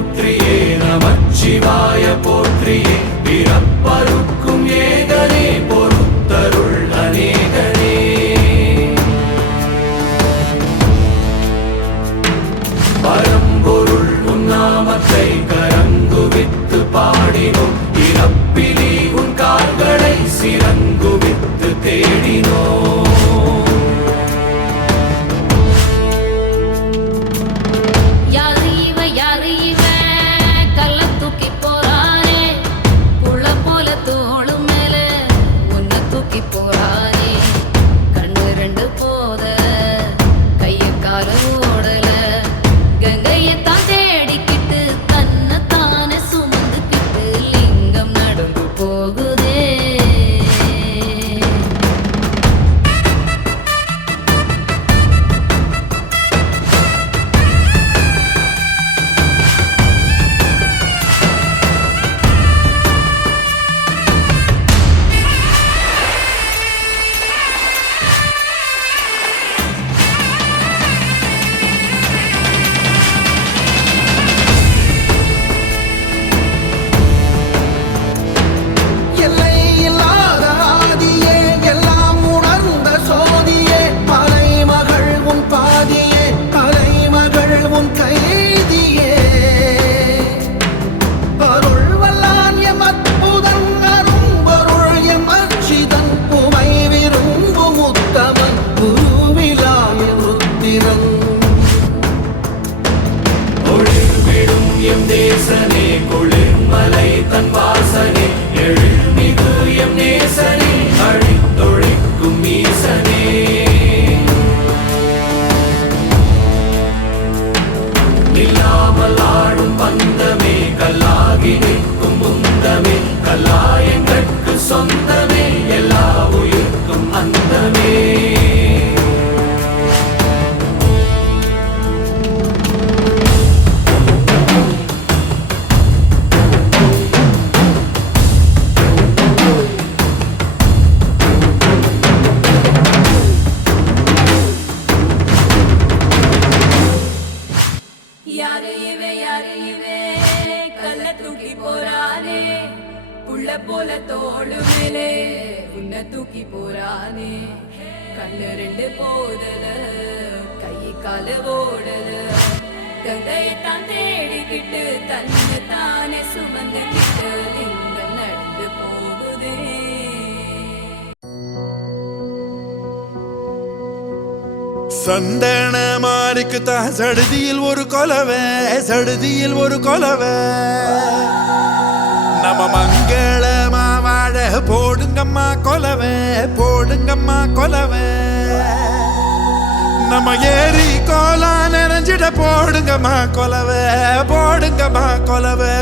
போற்றியே நமச்சிவாய போற்றியே பிறப்பருக்கும் ஏகனே பொறுத்தருள் அநேகனே பரம்பொருள் உன்னாமத்தை கரங்குவித்து பாடினோம் இறப்பிலி உன் கால்களை சிறங்குவித்து தேடினோம் சொந்தமே எல்லா உயிர்க்கும் அந்தமே யாரு இவே கல்ல தூக்கி போறானே புள்ள போல தோளு மேலே உன்னை தூக்கி போறானே கண்ணு ரெண்டு போதல கையை கால ஓடல கங்கையத்தான் தேடிக்கிட்டு தன்னை தானே சுமந்துக்கிட்டு லிங்கம் நடந்து போகுதே சந்தன மாறிக்கு தான் சடுதியில் ஒரு கொலவை சடுதியில் ஒரு கொலவை நம்ம மங்களமா வாழ போடுங்கம்மா கொலவை போடுங்கம்மா கொலவை நம்ம ஏரி கோலா நிறைஞ்சிட போடுங்கம்மா கொலவை போடுங்கம்மா கொலவை